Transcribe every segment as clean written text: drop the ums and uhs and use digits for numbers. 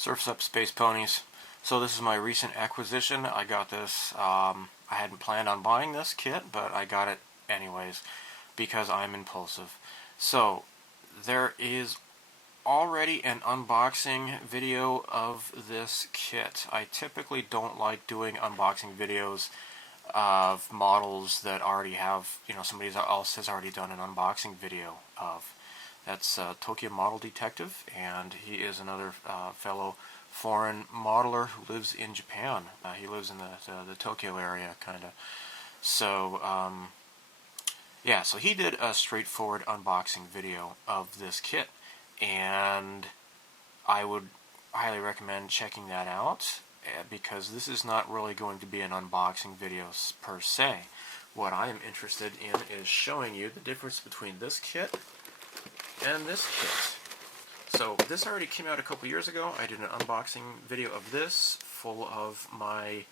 Surf's Up Space Ponies. So this is my recent acquisition. I got this, I hadn't planned on buying this kit, but I got it anyways because I'm impulsive. So there is already an unboxing video of this kit. I typically don't like doing unboxing videos of models that already have, somebody else has already done an unboxing video of. That's Tokyo Model Detective, and he is another fellow foreign modeler who lives in Japan. He lives in the Tokyo area, kind of. So, yeah, so he did a straightforward unboxing video of this kit, and I would highly recommend checking that out, because this is not really going to be an unboxing video per se. What I am interested in is showing you the difference between this kit and this kit. So this already came out a couple years ago. I did an unboxing video of this, full of my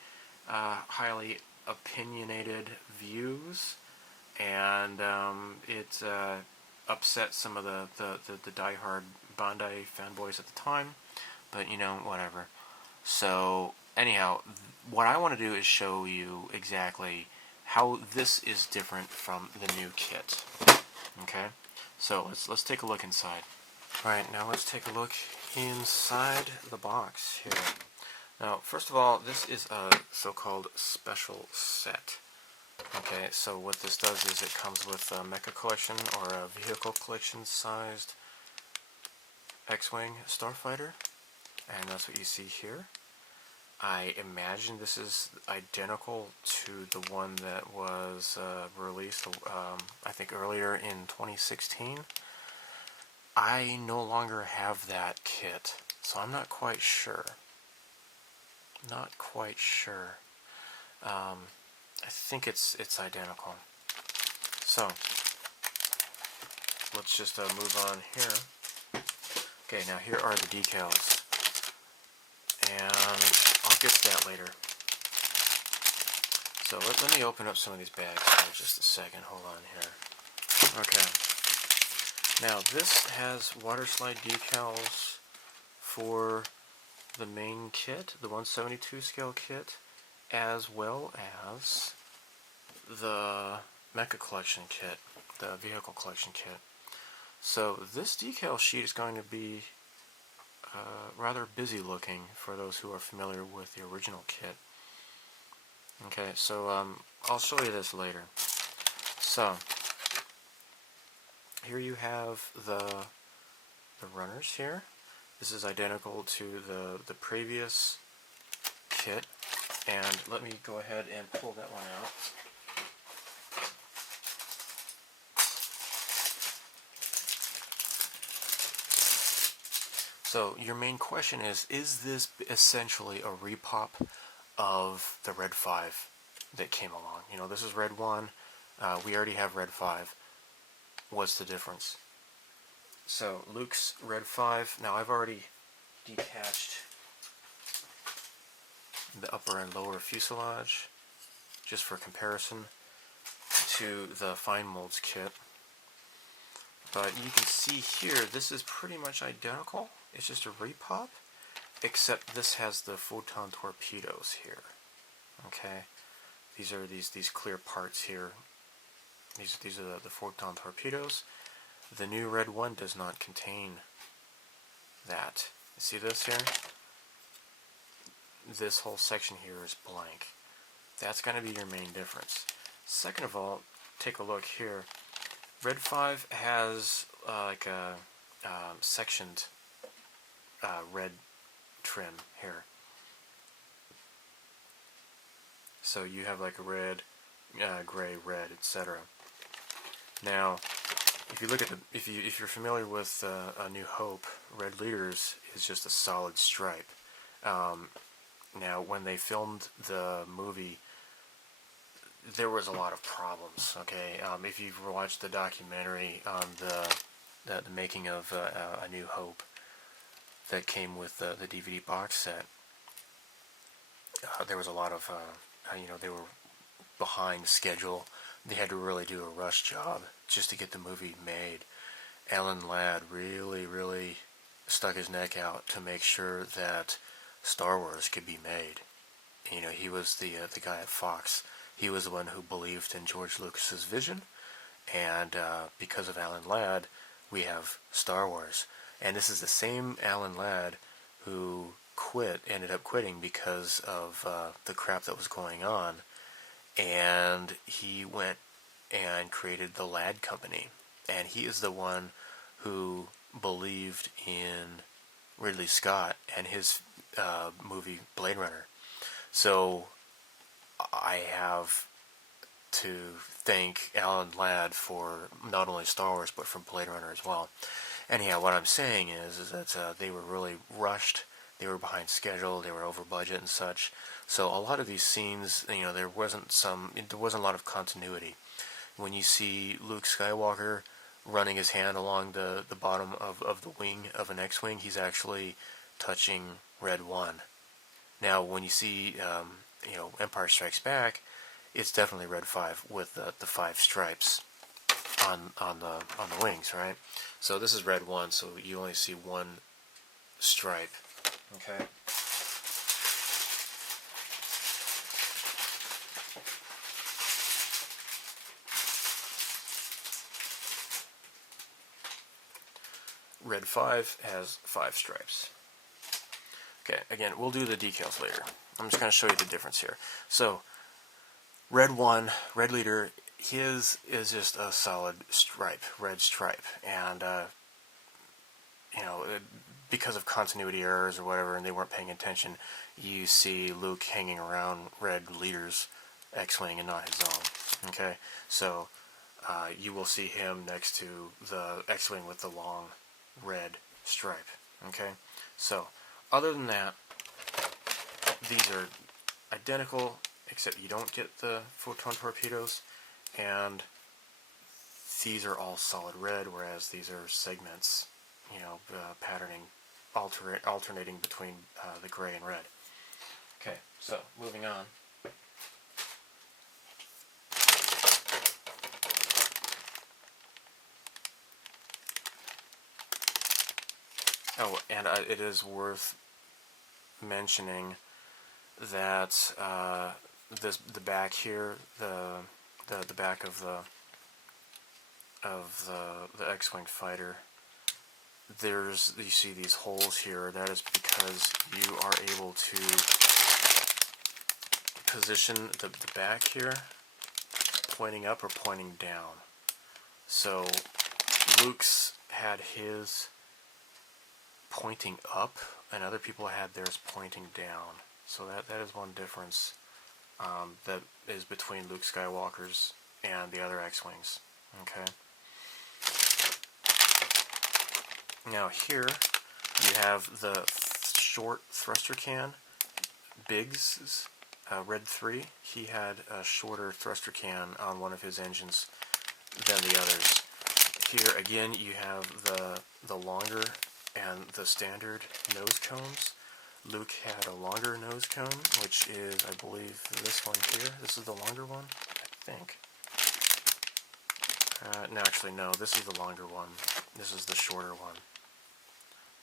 highly opinionated views, and it upset some of the diehard Bandai fanboys at the time, but whatever. So anyhow, what I want to do is show you exactly how this is different from the new kit. Okay? So let's take a look inside. Alright, now let's take a look inside the box here. Now, first of all, this is a so-called special set. Okay, so what this does is it comes with a mecha collection or a vehicle collection sized X-Wing starfighter, and that's what you see here. I imagine this is identical to the one that was released, I think, earlier in 2016. I no longer have that kit, so I'm not quite sure. Not quite sure. I think it's identical. So let's just move on here. Okay, now here are the decals, and I'll get to that later. So let me open up some of these bags for just a second. Hold on here. Okay. Now this has water slide decals for the main kit, the 1/72 scale kit, as well as the Mecha Collection kit, the Vehicle Collection kit. So this decal sheet is going to be rather busy looking for those who are familiar with the original kit. Okay, so I'll show you this later. So here you have the runners here. This is identical to the previous kit, and let me go ahead and pull that one out. So your main question is this essentially a repop of the Red 5 that came along? This is Red 1, we already have Red 5. What's the difference? So Luke's Red 5, now I've already detached the upper and lower fuselage, just for comparison to the Fine Molds kit. But you can see here, this is pretty much identical. It's just a repop, except this has the photon torpedoes here. Okay, these are these clear parts here. These are the photon torpedoes. The new Red 1 does not contain that. You see this here? This whole section here is blank. That's going to be your main difference. Second of all, take a look here. Red 5 has like a sectioned red trim here. So you have like a red, gray, red, etc. Now, if you look at if you're familiar with A New Hope, Red Leaders is just a solid stripe. Now, when they filmed the movie, there was a lot of problems. Okay, if you've watched the documentary on the making of A New Hope that came with the DVD box set, there was a lot of they were behind schedule. They had to really do a rush job just to get the movie made. Alan Ladd really stuck his neck out to make sure that Star Wars could be made. You know, he was the guy at Fox. He was the one who believed in George Lucas's vision, and because of Alan Ladd, we have Star Wars. And this is the same Alan Ladd who ended up quitting because of the crap that was going on, and he went and created the Ladd Company, and he is the one who believed in Ridley Scott and his movie Blade Runner. So I have to thank Alan Ladd for not only Star Wars but for Blade Runner as well. Anyhow, what I'm saying is that they were really rushed. They were behind schedule. They were over budget and such. So a lot of these scenes, you know, there wasn't a lot of continuity. When you see Luke Skywalker running his hand along the bottom of the wing of an X-Wing, he's actually touching Red 1. Now, when you see, Empire Strikes Back, it's definitely Red 5 with the 5 stripes on the wings, right? So this is Red 1, so you only see one stripe. Okay. Red 5 has 5 stripes. Okay, again, we'll do the decals later. I'm just going to show you the difference here. So, Red 1, Red Leader, his is just a solid stripe, red stripe. And, because of continuity errors or whatever, and they weren't paying attention, you see Luke hanging around Red Leader's X-Wing and not his own. Okay, so you will see him next to the X-Wing with the long red stripe. Okay, so other than that, these are identical, except you don't get the photon torpedoes, and these are all solid red, whereas these are segments, patterning, alternating between the gray and red. Okay, so moving on. Oh, and it is worth mentioning that the back here, the back of the X-Wing fighter, you see these holes here. That is because you are able to position the back here pointing up or pointing down. So Luke's had his pointing up, and other people had theirs pointing down. So that is one difference that is between Luke Skywalker's and the other X-Wings. Okay. Now here you have the short thruster can. Biggs, Red 3, he had a shorter thruster can on one of his engines than the others. Here again you have the longer and the standard nose cones. Luke had a longer nose cone, which is, I believe, this one here. This is the longer one, I think. No, actually, no. This is the longer one. This is the shorter one.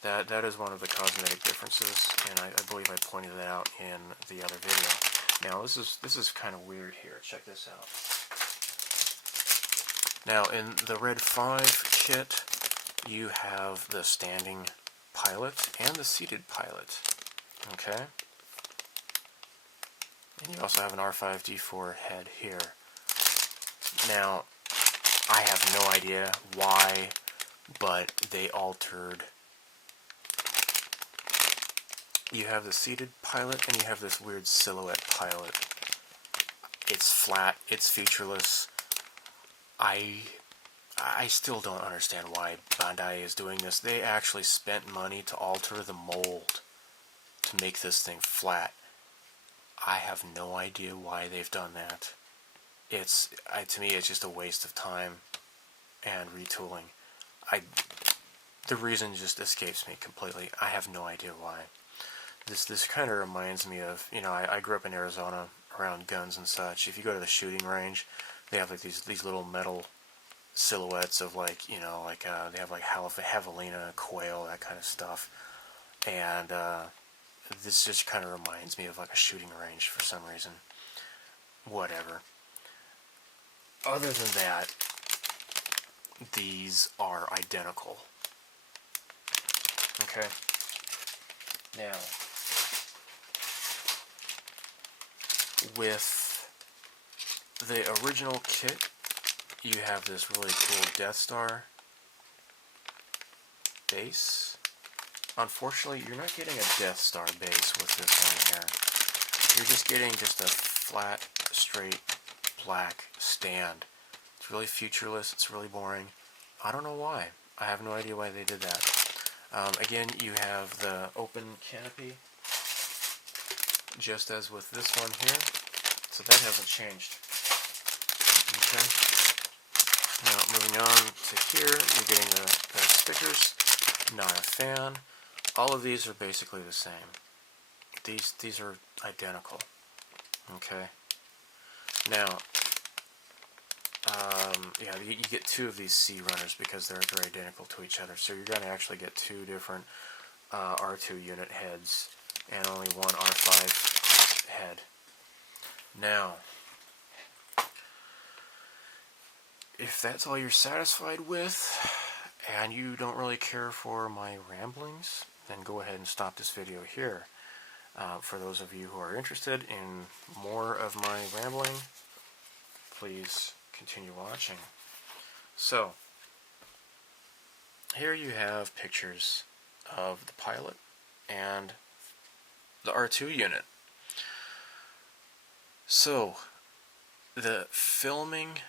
That is one of the cosmetic differences, and I believe I pointed that out in the other video. Now, this is kind of weird here. Check this out. Now, in the Red 5 kit, you have the standing pilot and the seated pilot. Okay? And you also have an R5-D4 head here. Now, I have no idea why, but they altered. You have the seated pilot and you have this weird silhouette pilot. It's flat, it's featureless. I still don't understand why Bandai is doing this. They actually spent money to alter the mold to make this thing flat. I have no idea why they've done that. To me, it's just a waste of time and retooling. The reason just escapes me completely. I have no idea why. This kind of reminds me of, I grew up in Arizona around guns and such. If you go to the shooting range, they have like these little metal silhouettes of like, you know, like they have like javelina, quail, that kind of stuff, and this just kind of reminds me of like a shooting range for some reason. Whatever. Other than that, these are identical. Okay. Now, with the original kit, you have this really cool Death Star base. Unfortunately, you're not getting a Death Star base with this one here. You're just getting just a flat, straight, black stand. It's really featureless, it's really boring. I don't know why. I have no idea why they did that. Again, you have the open canopy, just as with this one here. So that hasn't changed. Okay. Now, moving on to here, you're getting the stickers. Not a fan. All of these are basically the same. These are identical. Okay. Now, yeah, you get two of these Sea Runners because they're identical to each other. So you're going to actually get two different R2 unit heads and only one R5 head. Now, if that's all you're satisfied with, and you don't really care for my ramblings, then go ahead and stop this video here. For those of you who are interested in more of my rambling, please continue watching. So, here you have pictures of the pilot and the R2 unit. So, the filming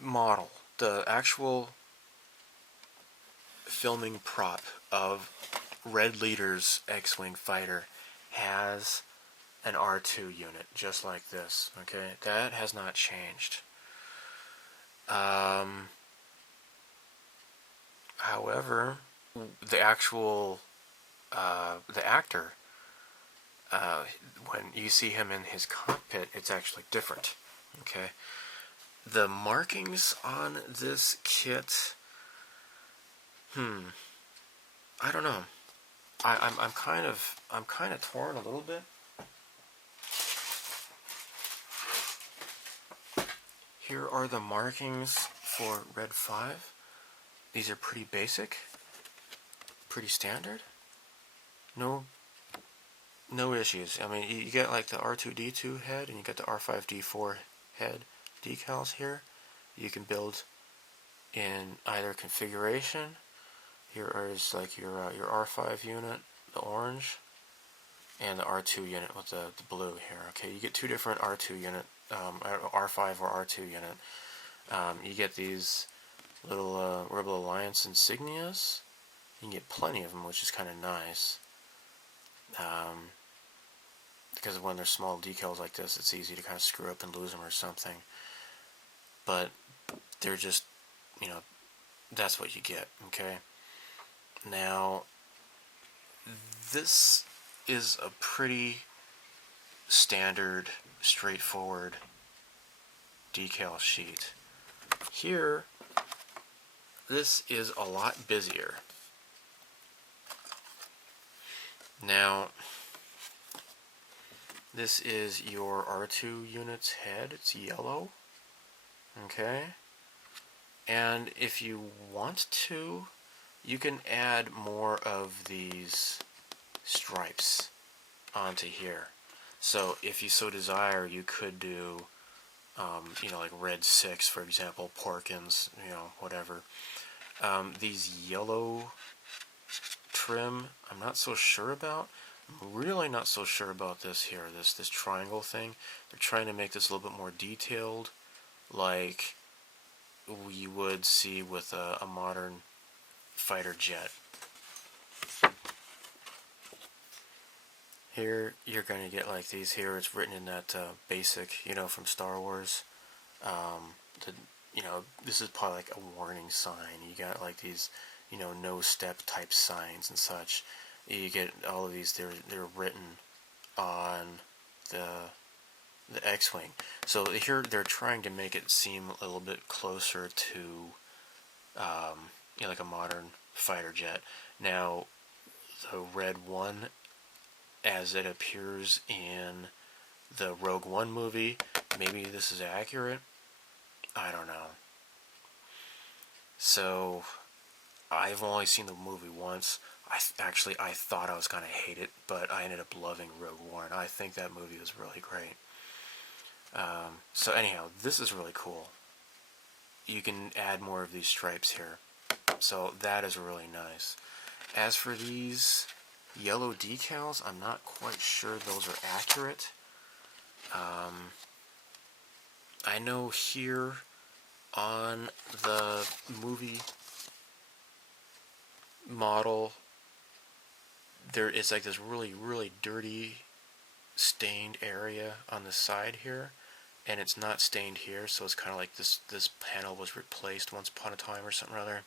model, the actual filming prop of Red Leader's X-Wing fighter has an R2 unit, just like this. Okay, that has not changed. However, the actual the actor, when you see him in his cockpit, it's actually different. Okay, the markings on this kit, I don't know. I'm kind of torn a little bit. Here are the markings for Red 5. These are pretty basic, pretty standard. No issues. I mean, you get like the R2D2 head and you get the R5D4 head decals here. You can build in either configuration. Here is like your R5 unit, the orange, and the R2 unit with the blue here. Okay, you get two different R2 unit, R5 or R2 unit. You get these little Rebel Alliance insignias. You can get plenty of them, which is kind of nice. Because when they're small decals like this, it's easy to kind of screw up and lose them or something. But they're just, you know, that's what you get, okay? Now, this is a pretty standard, straightforward decal sheet. Here, this is a lot busier. Now, this is your R2 unit's head. It's yellow. Okay? And if you want to, you can add more of these stripes onto here. So if you so desire, you could do, you know, like red 6, for example, Porkins, you know, whatever. These yellow trim, I'm not so sure about. I'm really not so sure about this here, this triangle thing. They're trying to make this a little bit more detailed, like we would see with a modern fighter jet. Here you're going to get like these here. It's written in that basic, you know, from Star Wars. You know, this is probably like a warning sign. You got like these, you know, no step type signs and such. You get all of these. They're written on the the X-Wing. So here they're trying to make it seem a little bit closer to like a modern fighter jet. Now, the Red One, as it appears in the Rogue One movie, maybe this is accurate. I don't know. So, I've only seen the movie once. I thought I was going to hate it, but I ended up loving Rogue One. I think that movie was really great. So anyhow, this is really cool. You can add more of these stripes here. So that is really nice. As for these yellow decals, I'm not quite sure those are accurate. I know here on the movie model, there is like this really, really dirty stained area on the side here, and it's not stained here, so it's kind of like this panel was replaced once upon a time or something or other.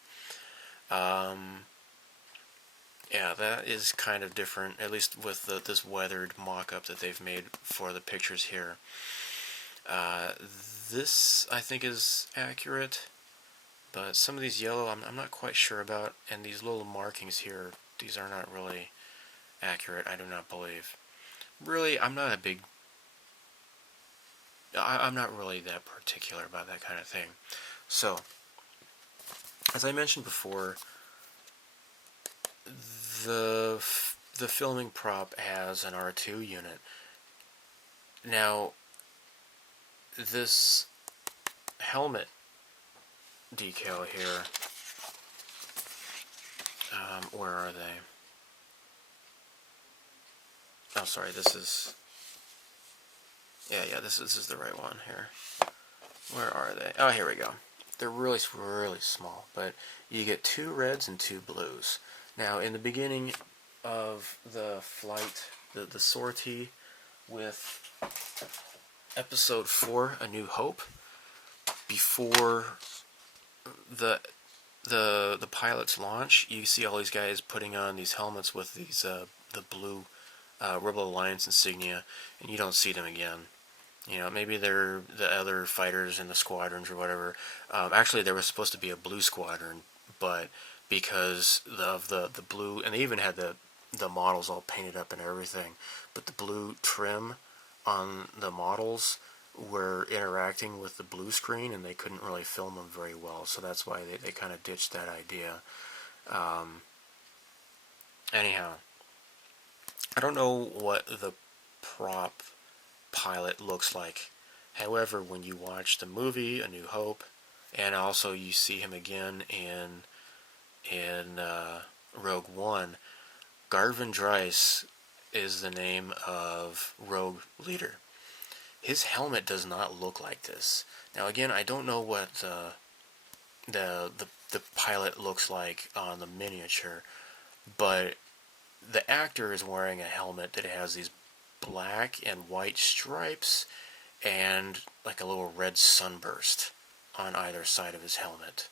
Yeah, that is kind of different, at least with this weathered mock-up that they've made for the pictures here. This, I think, is accurate, but some of these yellow I'm not quite sure about, and these little markings here, these are not really accurate, I do not believe. Really, I'm not really that particular about that kind of thing. So, as I mentioned before, the filming prop has an R2 unit. Now, this helmet decal here, where are they? Oh, sorry, this is... Yeah, this is the right one here. Where are they? Oh, here we go. They're really, really small, but you get 2 reds and 2 blues. Now, in the beginning of the flight, the sortie with Episode 4, A New Hope, before the pilots launch, you see all these guys putting on these helmets with these the blue Rebel Alliance insignia, and you don't see them again. You know, maybe they're the other fighters in the squadrons or whatever. Actually, there was supposed to be a blue squadron, but because of the blue, and they even had the models all painted up and everything, but the blue trim on the models were interacting with the blue screen, and they couldn't really film them very well, so that's why they kind of ditched that idea. Anyhow, I don't know what the prop pilot looks like. However, when you watch the movie A New Hope, and also you see him again in Rogue One, Garvin Dryce is the name of Rogue Leader. His helmet does not look like this. Now again, I don't know what the pilot looks like on the miniature, but the actor is wearing a helmet that has these black and white stripes and like a little red sunburst on either side of his helmet.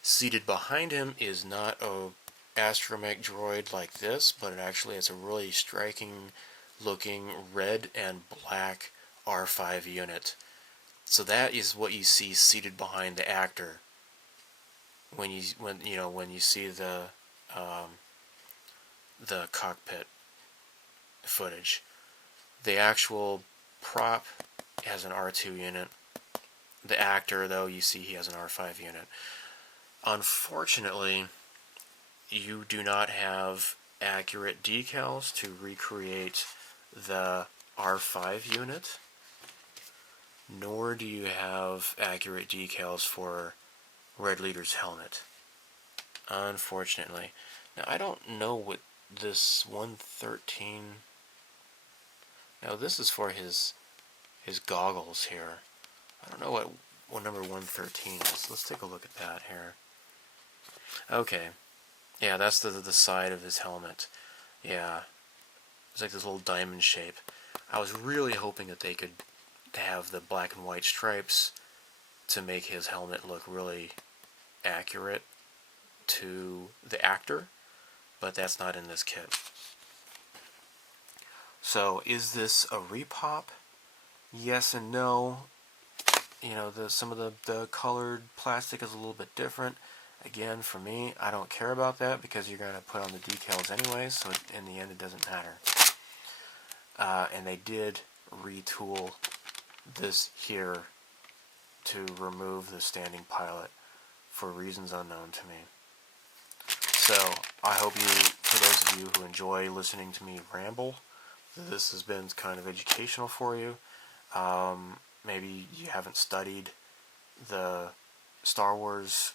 Seated behind him is not a astromech droid like this, but it actually has a really striking looking red and black R5 unit. So that is what you see seated behind the actor when you see the cockpit footage. The actual prop has an R2 unit. The actor, though, you see he has an R5 unit. Unfortunately, you do not have accurate decals to recreate the R5 unit, nor do you have accurate decals for Red Leader's helmet. Unfortunately. Now, I don't know what this 113... Now, this is for his goggles here. I don't know what number 113 is. Let's take a look at that here. Okay. Yeah, that's the side of his helmet. Yeah. It's like this little diamond shape. I was really hoping that they could have the black and white stripes to make his helmet look really accurate to the actor, but that's not in this kit. So, is this a repop? yes and no. You know, some of the colored plastic is a little bit different. Again, for me, I don't care about that because you're going to put on the decals anyway, so in the end it doesn't matter. And they did retool this here to remove the standing pilot for reasons unknown to me. So, I hope you, for those of you who enjoy listening to me ramble, this has been kind of educational for you. Maybe you haven't studied the Star Wars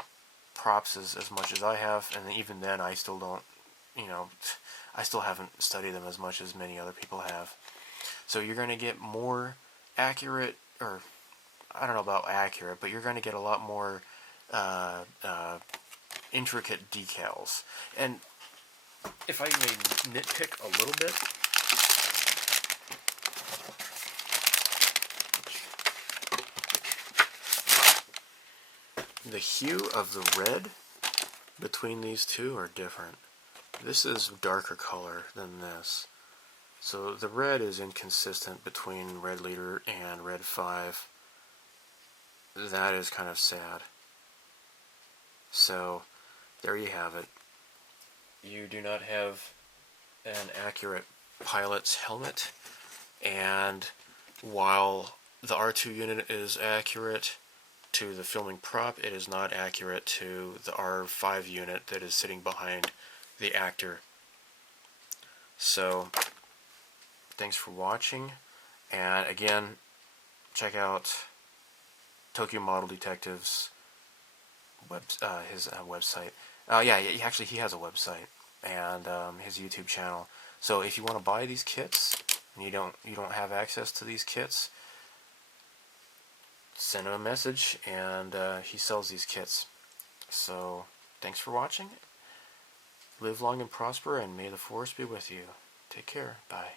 props as much as I have, and even then I still don't, I still haven't studied them as much as many other people have. So you're going to get more accurate, or I don't know about accurate, but you're going to get a lot more intricate decals. And if I may nitpick a little bit, the hue of the red between these two are different. This is darker color than this. So the red is inconsistent between Red Leader and Red 5. That is kind of sad. So there you have it. You do not have an accurate pilot's helmet, and while the R2 unit is accurate to the filming prop, it is not accurate to the R5 unit that is sitting behind the actor. So thanks for watching, and again, check out Tokyo Model Detective's his website. He has a website and his YouTube channel. So if you want to buy these kits and you don't have access to these kits, send him a message, and he sells these kits. So thanks for watching. Live long and prosper, and may the Force be with you. Take care. Bye.